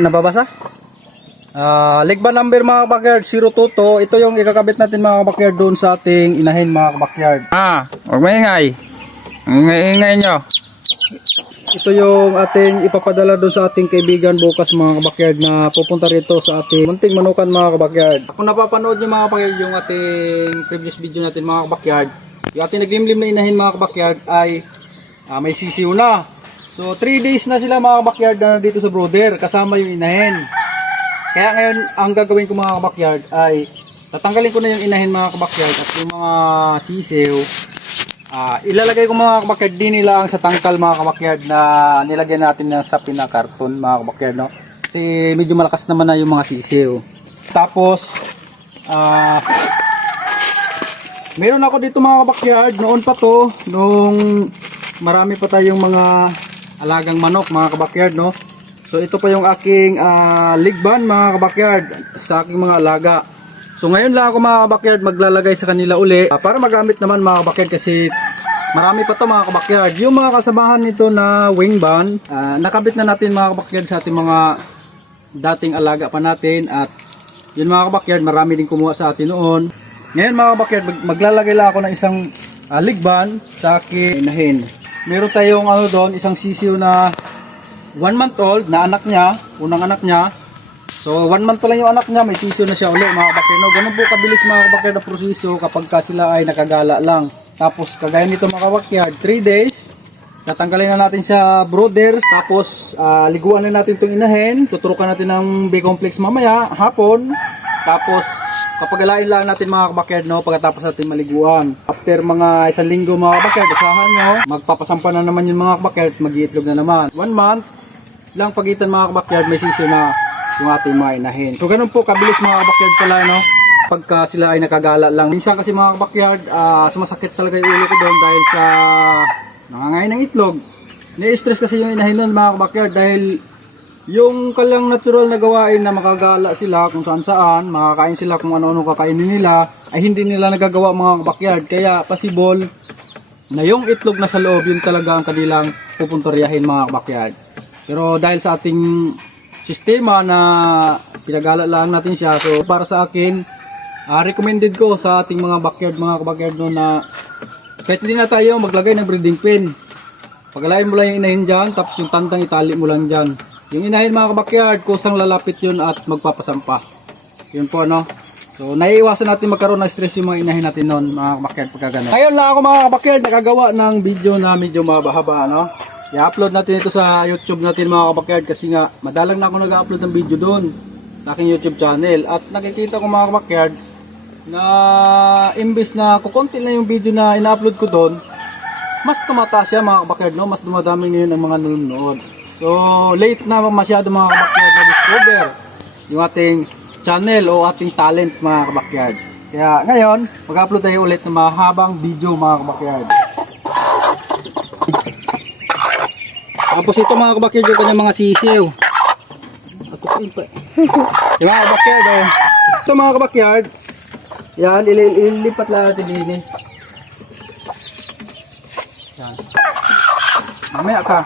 nababasa? Ah, ligba number mga kabakyard 022. Ito yung ikakabit natin mga kabakyard doon sa ating inahin mga kabakyard. Ah, huwag maingay. Ingay nyo. Ito yung ating ipapadala doon sa ating kaibigan bukas mga kabakyard na pupunta rito sa ating munting manukan mga kabakyard. Kung napapanood nyo mga kabakyard yung ating previous video natin mga kabakyard, yung ating naglimlim na inahin mga kabakyard ay ah, may sisiw na. So 3 days na sila mga kabakyard na dito sa brother kasama yung inahin. Kaya ngayon ang gagawin ko mga kabakyard ay tatanggalin ko na yung inahin mga kabakyard at yung mga sisiw Ah, ilalagay ko mga kabakyard din nila ang sa tangkal mga kabakyard na nilagyan natin na sa pinakarton mga kabakyard no. Kasi medyo malakas naman na yung mga sisiw. Tapos ah Meron ako dito mga kabakyard noon pa to nung marami pa tayong mga alagang manok mga kabakyard no. So ito pa yung aking ah, ligban mga kabakyard sa aking mga alaga. So ngayon lang ako mga kabakyard maglalagay sa kanila uli ah, para magamit naman mga kabakyard kasi marami pa to mga kabakyard. Yung mga kasamahan nito na wing band, ah, nakabit na natin mga kabakyard sa ating mga dating alaga pa natin at yun mga kabakyard marami din kumuha sa atin noon. Ngayon mga kabakyard mag- maglalagay lang ako ng isang ah, ligban sa aking inahin. Meron tayong ano doon, isang sisiw na one month old na anak niya, unang anak niya. So, one month pa lang yung anak niya, may sisyo na siya uli mga kabakir. No, ganun po kabilis mga kabakir na proseso kapag ka sila ay nakagala lang. Tapos, kagaya nito mga kabakyard, 3 days, tatanggalin na natin sa brooders, tapos ah, liguan na natin itong inahin, tuturukan natin ng B-complex mamaya, hapon, tapos kapag alain lang natin mga kabakyard, no, pagkatapos natin maliguan. After mga isang linggo mga kabakyard, asahan nyo, magpapasampa na naman yung mga kabakyard, mag-iitlog na naman. One month, lang pagitan mga kabakyard, may sisyo na yung ating mga inahin. So ganun po kabilis mga kabakyard pala no. Pagka sila ay nakagala lang. Minsan kasi mga kabakyard, ah, sumasakit talaga yung ulo ko doon dahil sa nangangain ng itlog. Na-stress kasi yung inahin nun mga kabakyard dahil yung kalang natural na gawain na makagala sila kung saan saan, makakain sila kung ano-ano kakainin nila, ay hindi nila nagagawa mga kabakyard. Kaya possible na yung itlog na sa loob, yun talaga ang kanilang pupuntoriyahin mga kabakyard. Pero dahil sa ating sistema na pinagala lang natin siya, so para sa akin, ah, recommended ko sa ating mga backyard, mga kabakyard no na kahit hindi na tayo maglagay ng breeding pen. Pagalain mo lang yung inahin dyan, tapos yung tantang itali mo lang dyan. Yung inahin mga kabakyard, kusang lalapit yun at magpapasampa. Yun po ano. So, naiiwasan natin magkaroon ng stress yung mga inahin natin noon, mga kabakyard, pagka ganun. Ngayon lang ako mga kabakyard, nakagawa ng video na medyo mahaba, ano. I-upload natin ito sa YouTube natin mga kabakyard kasi nga, madalang na ako nag-upload ng video doon sa aking YouTube channel. At nakikita ko mga kabakyard, na imbes na kukunti lang yung video na ina-upload ko doon, mas tumataas siya mga kabakyard, no? Mas dumadami ngayon ang mga nanonood. So, late na masyado mga kabakyard na discover yung ating channel o ating talent mga kabakyard. Kaya ngayon, mag-upload tayo ulit ng mahabang video mga kabakyard. Tapos ito mga kabakyard yung kanyang mga sisiw. Yung mga kabakyard, oh. Ito mga kabakyard, yan, ilil- ililipat lang natin din eh. Yan. Mamaya ka.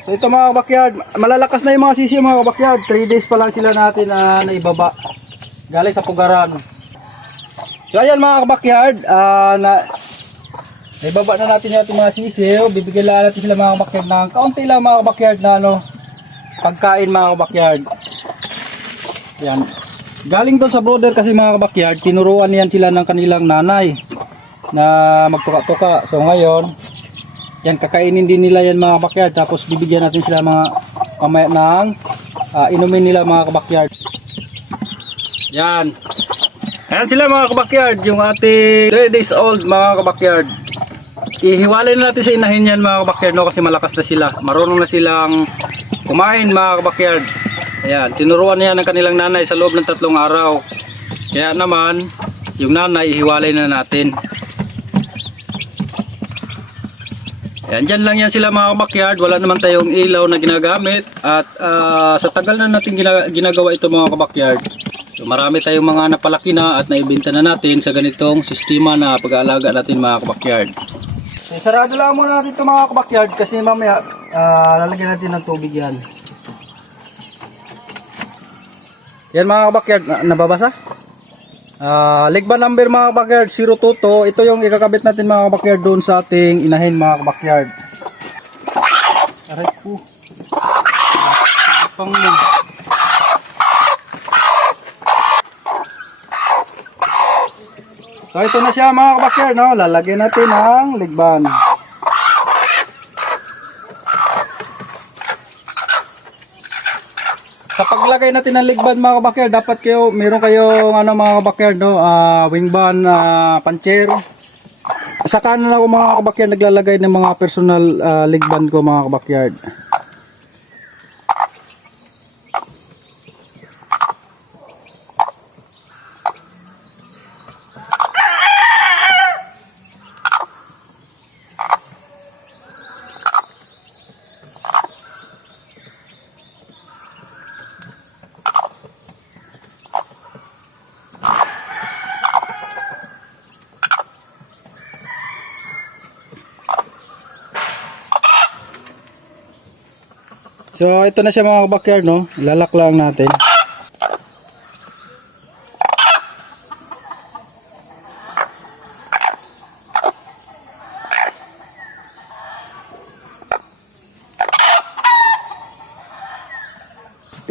So ito mga kabakyard, malalakas na yung mga sisi mga kabakyard. 3 days pa lang sila natin na naibaba. Galing sa pugaran. So ayan mga kabakyard, ah na naibaba na natin yung ating mga sisiw. Bibigyan lang natin sila mga kabakyard ng kaunti lang mga kabakyard na ano, pagkain mga kabakyard. Yan. Galing doon sa border kasi mga kabakyard, tinuruan niyan sila ng kanilang nanay na magtuka-tuka. So ngayon, yan kakainin din nila yan mga kabakyard. Tapos bibigyan natin sila mga kamaya ng ah, inumin nila mga kabakyard. Yan. Ayan sila mga kabakyard, yung ating 3 days old mga kabakyard. Ihiwalay na natin sa inahin yan mga kabakyard no, kasi malakas na sila. Marunong na silang kumain mga kabakyard. Ayan, tinuruan niya ng kanilang nanay sa loob ng tatlong araw. Kaya naman, yung nanay ihiwalay na natin. Ayan, dyan lang yan sila mga kabakyard. Wala naman tayong ilaw na ginagamit. At ah, sa tagal na natin gina- ginagawa ito mga kabakyard. So marami tayong mga napalaki na at naibenta na natin sa ganitong sistema na pag-aalaga natin mga kabakyard. So, sarado lang muna natin ito mga kabakyard kasi mamaya ah, lalagyan natin ng tubig yan. Yan mga kabakyard, na- nababasa? Ah, ligban number mga kabakyard 022, ito yung ikakabit natin mga kabakyard doon sa ating inahin mga kabakyard. Aray po. Pang So ito na siya mga kabakyard, no? lalagyan natin ng ligban. Sa paglagay natin ng ligban mga kabakyard, dapat kayo, meron kayong ano mga kabakyard, no? ah wing ban, ah, puncher. Sa kanan ako mga kabakyard naglalagay ng mga personal ah, ligban ko mga kabakyard. So ito na siya mga kabakyard, no? Ilalak lang natin.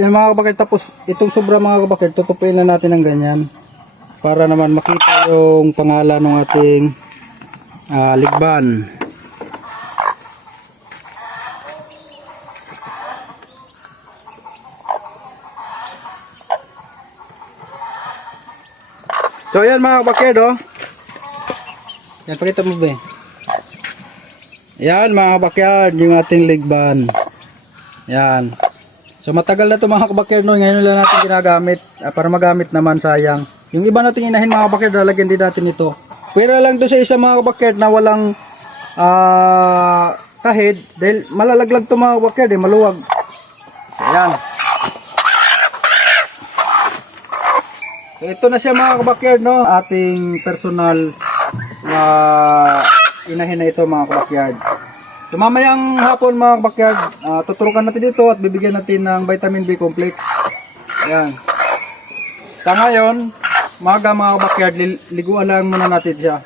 Yan mga kabakyard, tapos itong sobra mga kabakyard, tutupuin na natin ng ganyan. Para naman makita yung pangalan ng ating ah, ligban. So yan mga kabakyard oh. Yan pakita mo ba? Yan mga kabakyard yung ating ligban. Yan. So matagal na to mga kabakyard no. Ngayon lang natin ginagamit ah, para magamit naman sayang. Yung iba nating inahin mga kabakyard lalagyan din natin ito. Pwera lang to sa isa mga kabakyard na walang ah kahid dahil malalaglag to mga kabakyard eh maluwag. Ayan. So, ito na siya mga kabakyard, no? Ating personal na inahin na ito mga kabakyard. So, mamayang hapon mga kabakyard, ah, tuturukan natin dito at bibigyan natin ng vitamin B complex. Ayan. Sa ngayon, maga mga kabakyard, li- liguan lang muna natin siya.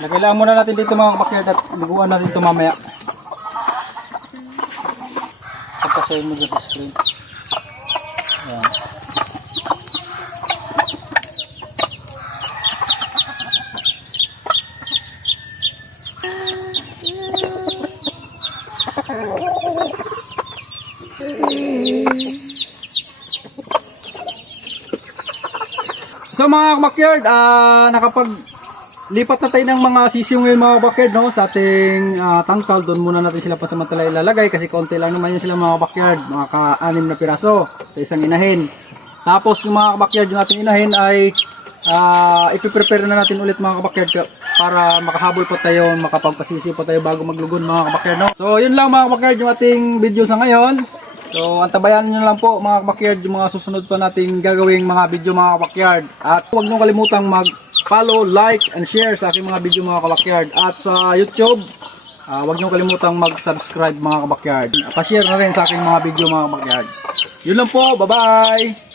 Lagay lang muna natin dito mga kabakyard at liguan natin ito mamaya. Pagkasayin mo dito screen. Ayan. So mga backyard, ah nakapag lipat na tayo ng mga sisiyo ngayon mga backyard no, sa ating ah, tangkal. Doon muna natin sila pasamantala ilalagay kasi konti lang naman yun sila mga backyard, mga ka-anim na piraso sa isang inahin. Tapos yung mga backyard yung ating inahin ay ah ipiprepare na natin ulit mga backyard para makahabol pa tayo, makapagpasisiyo pa tayo bago maglugon mga backyard no. So yun lang mga backyard yung ating video sa ngayon. So, antabayan nyo lang po mga kabakyard yung mga susunod pa nating gagawing mga video mga kabakyard. At huwag nyo kalimutang mag-follow, like, and share sa aking mga video mga kabakyard. At sa YouTube, ah, huwag nyo kalimutang mag-subscribe mga kabakyard. Pa-share na rin sa aking mga video mga kabakyard. Yun lang po, bye-bye!